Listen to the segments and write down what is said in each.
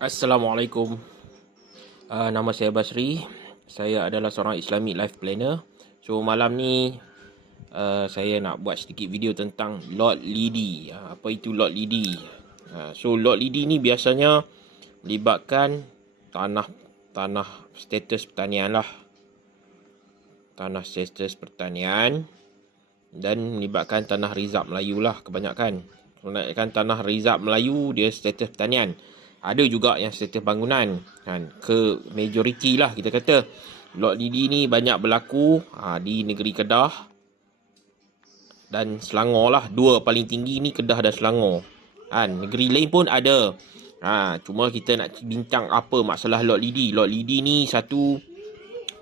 Assalamualaikum. Nama saya Basri. Saya adalah seorang Islamic Life Planner. So malam ni saya nak buat sedikit video tentang Lot Lidi. Apa itu Lot Lidi? So Lot Lidi ni biasanya melibatkan tanah status pertanian lah. Tanah status pertanian dan melibatkan tanah rizab Melayu lah kebanyakan. Kebanyakan tanah rizab Melayu dia status pertanian. Ada juga yang status bangunan kan, ke majoriti lah kita kata. Lot Lidi ni banyak berlaku di negeri Kedah dan Selangor lah. Dua paling tinggi ni Kedah dan Selangor kan. Negeri lain pun ada. Cuma kita nak bincang apa masalah Lot Lidi. Lot Lidi ni satu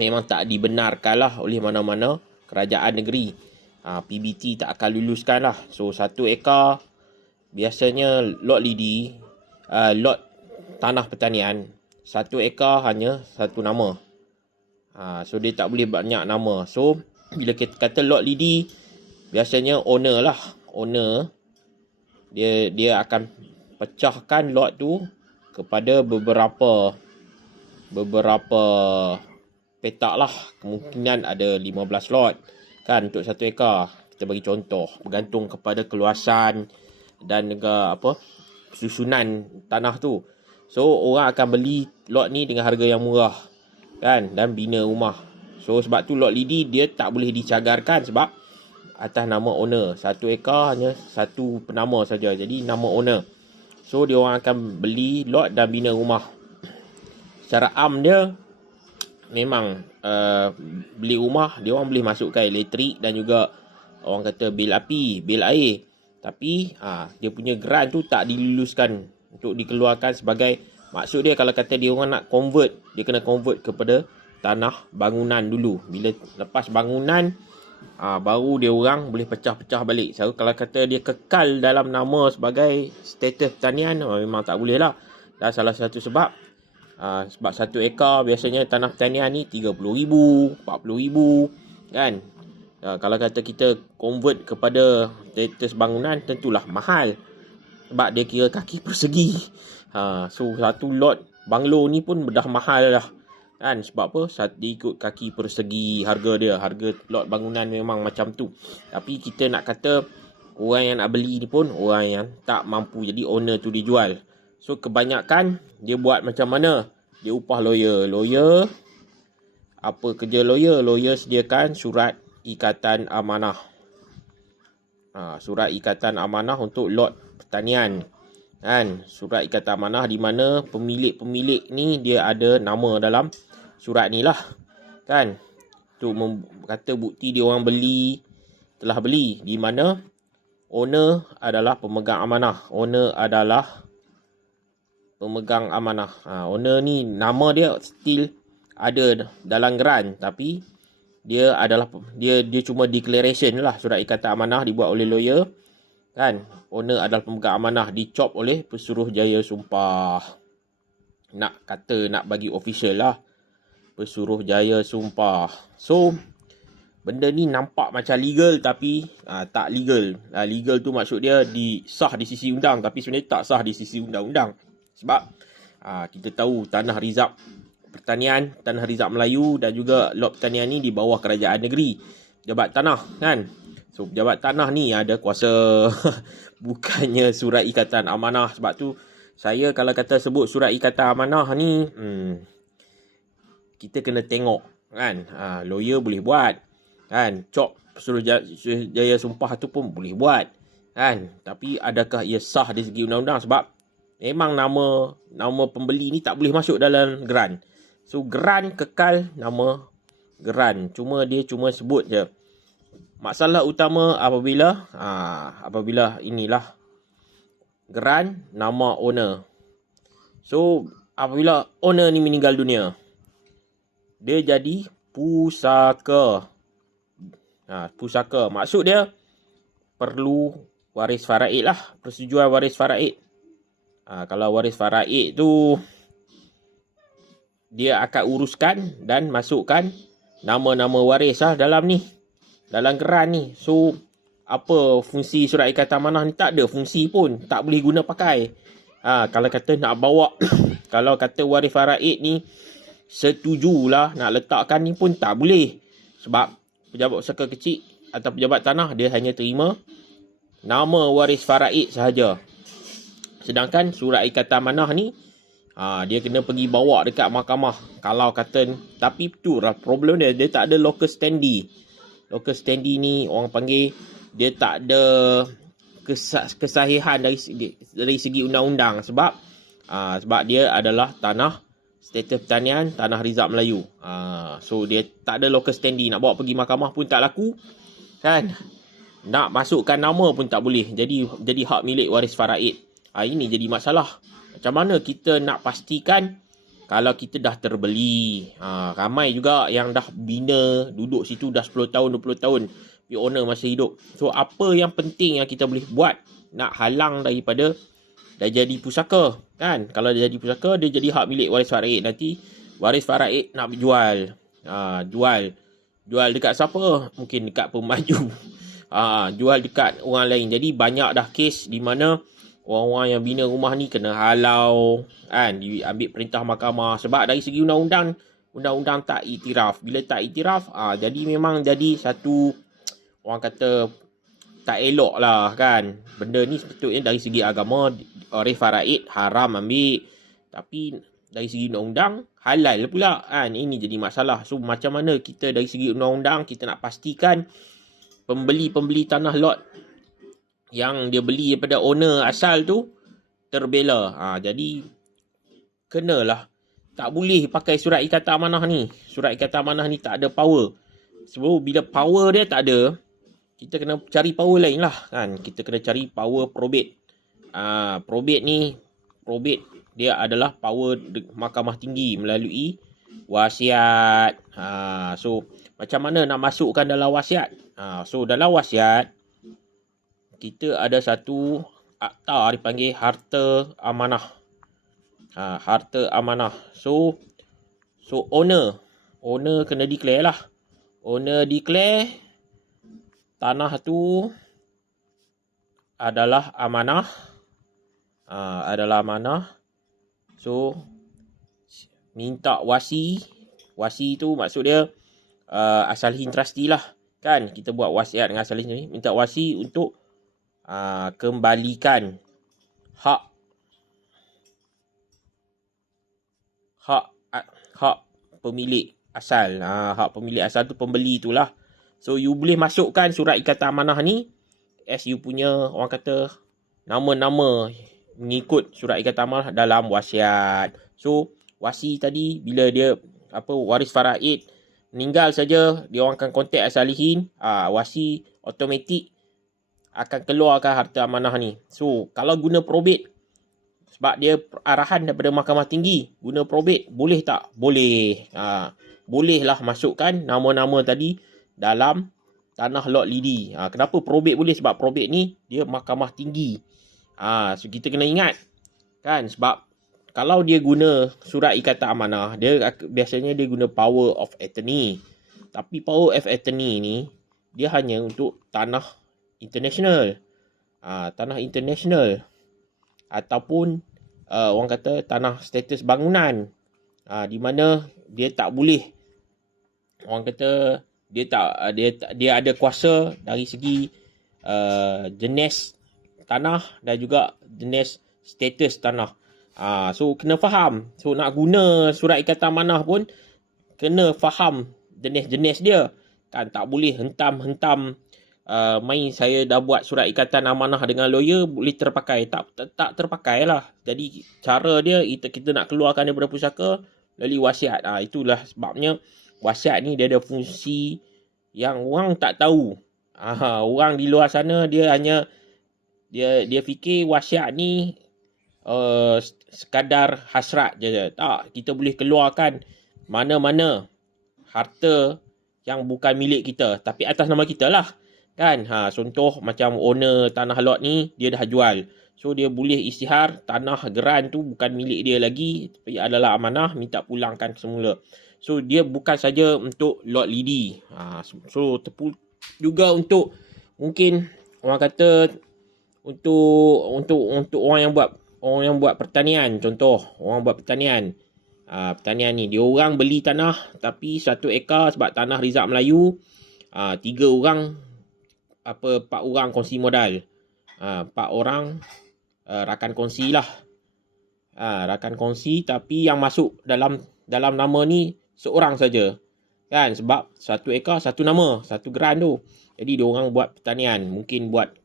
memang tak dibenarkan lah oleh mana-mana kerajaan negeri. PBT tak akan luluskan lah. So 1 ekar biasanya Lot Lidi, lot tanah pertanian, 1 ekar hanya 1 nama. So dia tak boleh banyak nama. So bila kita kata Lot Lidi, biasanya owner lah. Owner dia akan pecahkan lot tu kepada beberapa petak lah. Kemungkinan ada 15 lot kan untuk 1 ekar. Kita bagi contoh, bergantung kepada keluasan dan juga susunan tanah tu. So orang akan beli lot ni dengan harga yang murah kan, dan bina rumah. So sebab tu Lot Lidi dia tak boleh dicagarkan sebab atas nama owner. 1 ekar hanya 1 penama saja, jadi nama owner. So dia orang akan beli lot dan bina rumah. Secara am dia memang beli rumah dia orang boleh masukkan elektrik dan juga orang kata bil api, bil air. Tapi dia punya grant tu tak diluluskan untuk dikeluarkan sebagai, maksud dia kalau kata dia orang nak convert, dia kena convert kepada tanah bangunan dulu. Bila lepas bangunan baru dia orang boleh pecah-pecah balik. So kalau kata dia kekal dalam nama sebagai status pertanian, memang tak boleh lah. Dan salah satu sebab 1 ekar biasanya tanah pertanian ni 30,000, 40,000 kan. Kalau kata kita convert kepada status bangunan, tentulah mahal sebab dia kira kaki persegi. So 1 lot banglo ni pun dah mahal lah kan. Sebab apa? Dia ikut kaki persegi harga dia. Harga lot bangunan memang macam tu. Tapi kita nak kata orang yang nak beli ni pun orang yang tak mampu, jadi owner tu dijual. So kebanyakan dia buat macam mana? Dia upah lawyer. Lawyer, apa kerja lawyer? Lawyer sediakan surat ikatan amanah. Surat ikatan amanah untuk lot pertanian kan. Surat ikatan amanah di mana pemilik-pemilik ni dia ada nama dalam surat ni lah kan. Untuk kata bukti dia orang telah beli, di mana owner adalah pemegang amanah. Owner adalah pemegang amanah. Owner ni nama dia still ada dalam grant, tapi dia cuma declaration lah. Surat ikatan amanah dibuat oleh lawyer kan. Owner adalah pemegang amanah, dicop oleh Pesuruhjaya Sumpah. Nak bagi official lah, Pesuruhjaya Sumpah. So benda ni nampak macam legal tapi tak legal. Legal tu maksud dia sah di sisi undang, tapi sebenarnya tak sah di sisi undang-undang. Sebab kita tahu tanah rizab pertanian, tanah rizab Melayu dan juga lot pertanian ni di bawah kerajaan negeri, Pejabat Tanah kan. So Pejabat Tanah ni ada kuasa bukannya surat ikatan amanah. Sebab tu saya kalau kata sebut surat ikatan amanah ni kita kena tengok kan. Lawyer boleh buat kan, cop Pesuruhjaya Sumpah tu pun boleh buat kan. Tapi adakah ia sah dari segi undang-undang? Sebab memang nama pembeli ni tak boleh masuk dalam grant. So grant kekal nama grant, dia cuma sebut je. Masalah utama apabila inilah grant nama owner. So apabila owner ni meninggal dunia, dia jadi pusaka. Pusaka maksud dia perlu waris faraid lah, persetujuan waris faraid. Kalau waris faraid tu dia akan uruskan dan masukkan nama-nama waris lah dalam grant ni. So apa fungsi surat ikatan amanah ni? Tak ada fungsi pun, tak boleh guna pakai. Kalau kata nak bawa Kalau kata waris faraid ni setujulah nak letakkan ni pun tak boleh. Sebab pejabat pusaka kecil atau pejabat tanah dia hanya terima nama waris faraid sahaja. Sedangkan surat ikatan amanah ni dia kena pergi bawa dekat mahkamah. Kalau kata, tapi tu lah problem dia tak ada local standee. Local standee ni orang panggil dia tak ada kesahihan dari segi undang-undang sebab dia adalah tanah status pertanian, tanah rizab Melayu. So dia tak ada local standee, nak bawa pergi mahkamah pun tak laku kan. Nak masukkan nama pun tak boleh. Jadi hak milik waris faraid. Ini jadi masalah. Macam mana kita nak pastikan kalau kita dah terbeli? Ramai juga yang dah bina, duduk situ dah 10 tahun, 20 tahun. The owner masih hidup. So, apa yang penting yang kita boleh buat nak halang daripada dah jadi pusaka? Kan? Kalau dah jadi pusaka, dia jadi hak milik waris faraid. Nanti waris faraid nak jual. Jual dekat siapa? Mungkin dekat pemaju. Jual dekat orang lain. Jadi, banyak dah kes di mana orang-orang yang bina rumah ni kena halau, kan, diambil perintah mahkamah sebab dari segi undang-undang tak iktiraf. Bila tak iktiraf, jadi memang jadi satu, orang kata, tak elok lah kan. Benda ni sepatutnya dari segi agama waris faraid haram ambil, tapi dari segi undang-undang halal pula kan. Ini jadi masalah. So macam mana kita dari segi undang-undang kita nak pastikan pembeli tanah lot yang dia beli daripada owner asal tu terbela. Jadi kenalah, tak boleh pakai surat ikatan amanah ni. Surat ikatan amanah ni tak ada power. Sebab bila power dia tak ada, kita kena cari power lain lah kan. Kita kena cari power probate. Probate dia adalah power mahkamah tinggi melalui wasiat. So macam mana nak masukkan dalam wasiat? So dalam wasiat kita ada satu akta dipanggil harta amanah. Harta amanah. So owner kena declare lah. Owner declare tanah tu adalah amanah. So minta wasi. Wasi tu maksud dia asalihin trustee lah. Kan kita buat wasiat dengan asalihin ni, minta wasi untuk kembalikan hak pemilik asal. Hak pemilik asal tu pembeli itulah. So you boleh masukkan surat ikatan amanah ni as you punya, orang kata, nama-nama mengikut surat ikatan amanah dalam wasiat. So wasi tadi bila dia waris faraid meninggal saja, dia orang akan kontak asalihin, wasi automatik akan keluarkan harta amanah ni. So, kalau guna probate, sebab dia arahan daripada mahkamah tinggi, guna probate, boleh tak? Boleh. Bolehlah masukkan nama-nama tadi dalam tanah lot lidi. Kenapa probate boleh? Sebab probate ni, dia mahkamah tinggi. So, kita kena ingat. Kan? Sebab, kalau dia guna surat ikatan amanah, biasanya dia guna power of attorney. Tapi power of attorney ni, dia hanya untuk tanah international. Tanah international ataupun orang kata tanah status bangunan, di mana dia tak boleh, orang kata, dia ada kuasa dari segi jenis tanah dan juga jenis status tanah. So kena faham. So nak guna surat ikatan amanah pun kena faham jenis-jenis dia kan. Tak boleh hentam-hentam main saya dah buat surat ikatan amanah dengan lawyer boleh terpakai. Tak terpakai lah. Jadi cara dia kita nak keluarkan daripada pusaka melalui wasiat. Itulah sebabnya wasiat ni dia ada fungsi yang orang tak tahu. Orang di luar sana dia hanya dia fikir wasiat ni sekadar hasrat je. Tak, kita boleh keluarkan mana-mana harta yang bukan milik kita tapi atas nama kita lah. Kan? Contoh macam owner tanah lot ni dia dah jual. So dia boleh isytihar tanah geran tu bukan milik dia lagi tapi adalah amanah, minta pulangkan semula. So dia bukan saja untuk lot lidi. So juga untuk mungkin orang kata untuk orang yang buat orang yang buat pertanian. Contoh, orang buat pertanian. Pertanian ni, dia orang beli tanah tapi 1 ekar sebab tanah Rizal Melayu. 3 orang, 4 orang kongsi modal. 4 orang rakan kongsi lah. Rakan kongsi tapi yang masuk dalam nama ni seorang saja. Kan, sebab 1 ekar 1 nama, 1 geran tu. Jadi dia orang buat pertanian, mungkin buat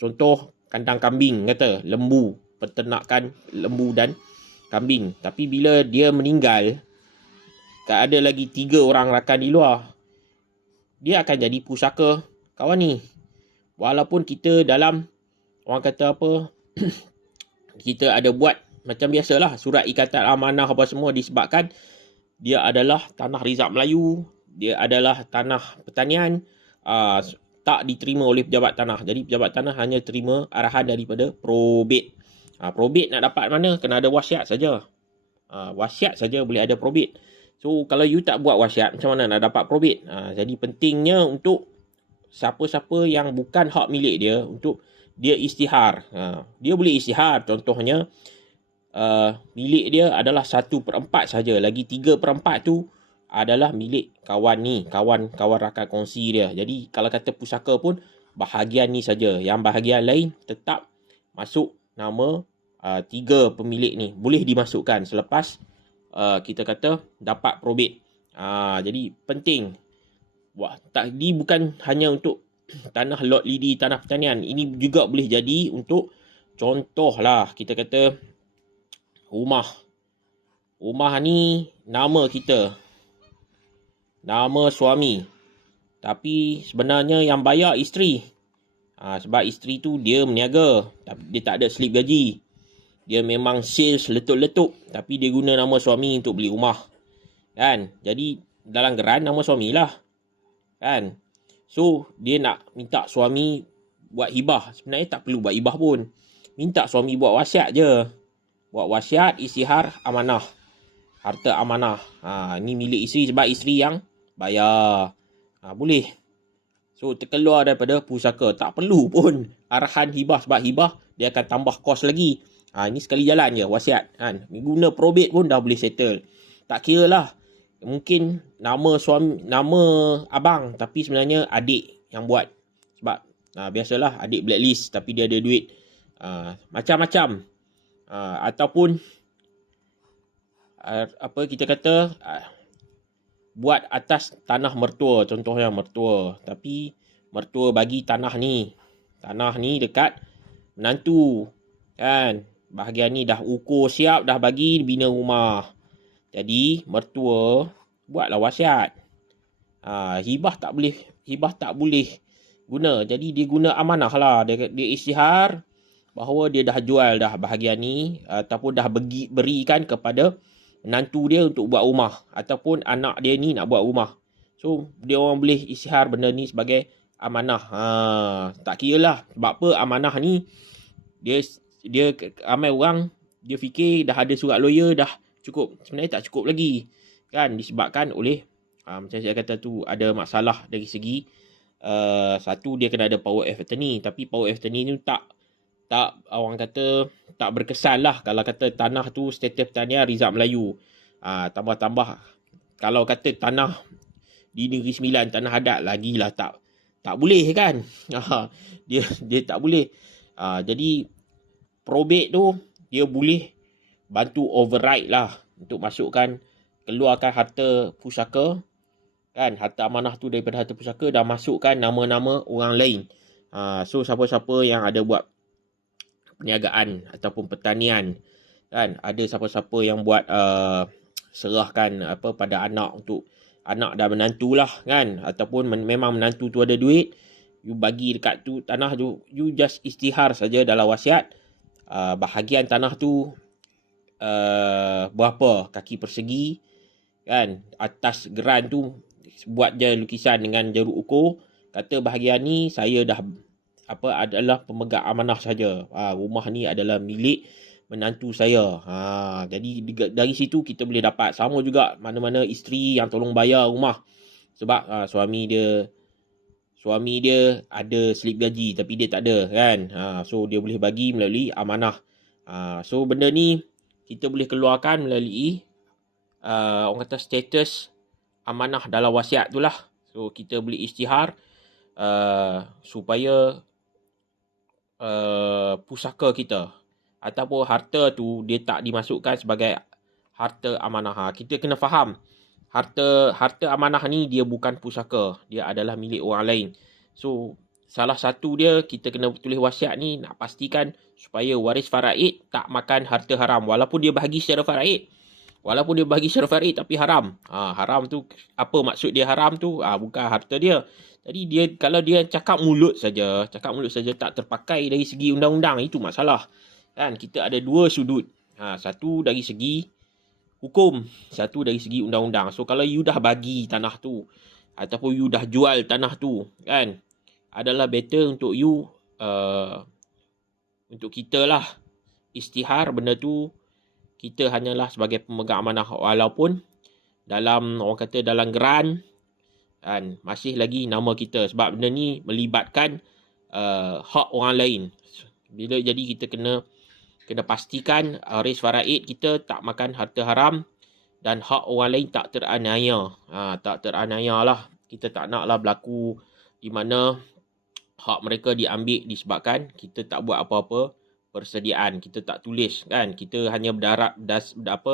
contoh kandang kambing kata, lembu, peternakan lembu dan kambing. Tapi bila dia meninggal, tak ada lagi 3 orang rakan di luar, dia akan jadi pusaka kawan ni. Walaupun kita dalam, orang kata apa, kita ada buat macam biasalah, surat ikatan amanah apa semua, disebabkan dia adalah tanah Rizal Melayu, dia adalah tanah pertanian, tak diterima oleh pejabat tanah. Jadi pejabat tanah hanya terima arahan daripada probate. Probate nak dapat mana? Kena ada wasiat saja. Wasiat saja boleh ada probate. So kalau you tak buat wasiat, macam mana nak dapat probate? Jadi pentingnya untuk siapa-siapa yang bukan hak milik dia, untuk dia istihar. Dia boleh istihar, contohnya milik dia adalah 1/4 saja, lagi 3/4 tu adalah milik kawan ni, kawan rakan kongsi dia. Jadi kalau kata pusaka pun bahagian ni saja, yang bahagian lain tetap masuk nama 3 pemilik ni, boleh dimasukkan selepas kita kata dapat probate. Jadi penting. Ini bukan hanya untuk tanah lot lidi, tanah pertanian. Ini juga boleh jadi untuk contoh lah, kita kata rumah. Rumah ni nama kita, nama suami, tapi sebenarnya yang bayar isteri. Sebab isteri tu dia meniaga, tapi dia tak ada slip gaji. Dia memang sales letup-letup, tapi dia guna nama suami untuk beli rumah. Kan? Jadi dalam geran nama suami lah. Kan? So dia nak minta suami buat hibah. Sebenarnya tak perlu buat hibah pun. Minta suami buat wasiat je. Buat wasiat, istihar, amanah. Harta amanah. Ni milik isteri sebab isteri yang bayar. Boleh. So terkeluar daripada pusaka. Tak perlu pun arahan hibah, sebab hibah dia akan tambah kos lagi. Ini sekali jalan je wasiat. Kan? Guna probate pun dah boleh settle. Tak kira lah. Mungkin nama suami, nama abang, tapi sebenarnya adik yang buat. Sebab biasalah adik blacklist tapi dia ada duit. Macam-macam. Ataupun apa kita kata, buat atas tanah mertua, contohnya mertua, tapi mertua bagi tanah ni dekat menantu, kan, bahagian ni dah ukur siap, dah bagi bina rumah. Jadi mertua buatlah wasiat. Hibah tak boleh guna. Jadi dia guna amanah lah. Dia istihar bahawa dia dah jual dah bahagian ni, ataupun dah berikan kepada menantu dia untuk buat rumah, ataupun anak dia ni nak buat rumah. So dia orang boleh istihar benda ni sebagai amanah. Tak kira lah. Sebab apa, amanah ni dia ramai orang dia fikir dah ada surat lawyer dah cukup. Sebenarnya tak cukup lagi. Kan, disebabkan oleh macam saya kata tu, ada masalah dari segi satu, dia kena ada power of attorney. Tapi power of attorney ni tak orang kata tak berkesan lah. Kalau kata tanah tu status pertanian Rizal Melayu, tambah-tambah kalau kata tanah di Negeri Sembilan, tanah adat, lagilah tak boleh kan. Dia tak boleh. Jadi probate tu dia boleh bantu override lah, untuk masukkan, keluarkan harta pusaka, kan, harta amanah tu daripada harta pusaka, dah masukkan nama-nama orang lain. So siapa-siapa yang ada buat perniagaan ataupun pertanian, kan, ada siapa-siapa yang buat serahkan pada anak, untuk anak dan menantu lah, kan, ataupun memang menantu tu ada duit, you bagi dekat tu tanah tu, you just istihar saja dalam wasiat, bahagian tanah tu berapa kaki persegi, kan, atas geran tu buat je lukisan dengan jeruk ukur, kata bahagian ni saya dah adalah pemegang amanah saja. Rumah ni adalah milik menantu saya. Jadi dari situ kita boleh dapat. Sama juga mana-mana isteri yang tolong bayar rumah, sebab suami dia ada slip gaji tapi dia tak ada, kan. So dia boleh bagi melalui amanah. So benda ni kita boleh keluarkan melalui orang kata status amanah dalam wasiat tu lah. So kita boleh isytihar supaya pusaka kita ataupun harta tu dia tak dimasukkan sebagai harta amanah. Kita kena faham harta amanah ni dia bukan pusaka, dia adalah milik orang lain. So salah satu dia kita kena tulis wasiat ni nak pastikan supaya waris faraid tak makan harta haram walaupun dia bahagi secara faraid. Tapi haram. Haram tu apa maksud dia haram tu? Bukan harta dia. Jadi dia kalau dia cakap mulut saja tak terpakai dari segi undang-undang, itu masalah. Kan kita ada dua sudut. Satu dari segi hukum, satu dari segi undang-undang. So kalau you dah bagi tanah tu ataupun you dah jual tanah tu, kan, adalah better untuk you untuk kita lah isytihar benda tu. Kita hanyalah sebagai pemegang amanah walaupun dalam orang kata dalam geran kan masih lagi nama kita, sebab benda ni melibatkan hak orang lain. Bila jadi kita kena pastikan waris faraid kita tak makan harta haram dan hak orang lain tak teraniaya. Tak teraniaya lah. Kita tak nak lah berlaku di mana hak mereka diambil disebabkan kita tak buat apa-apa persediaan, kita tak tulis, kan. Kita hanya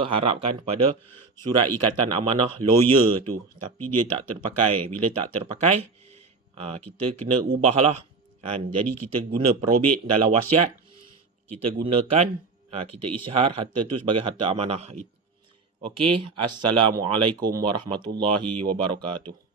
harapkan kepada surat ikatan amanah lawyer tu, tapi dia tak terpakai. Bila tak terpakai, kita kena ubah lah, kan. Jadi kita guna probate dalam wasiat, kita gunakan kita isytihar harta tu sebagai harta amanah. Okey, Assalamualaikum warahmatullahi wabarakatuh.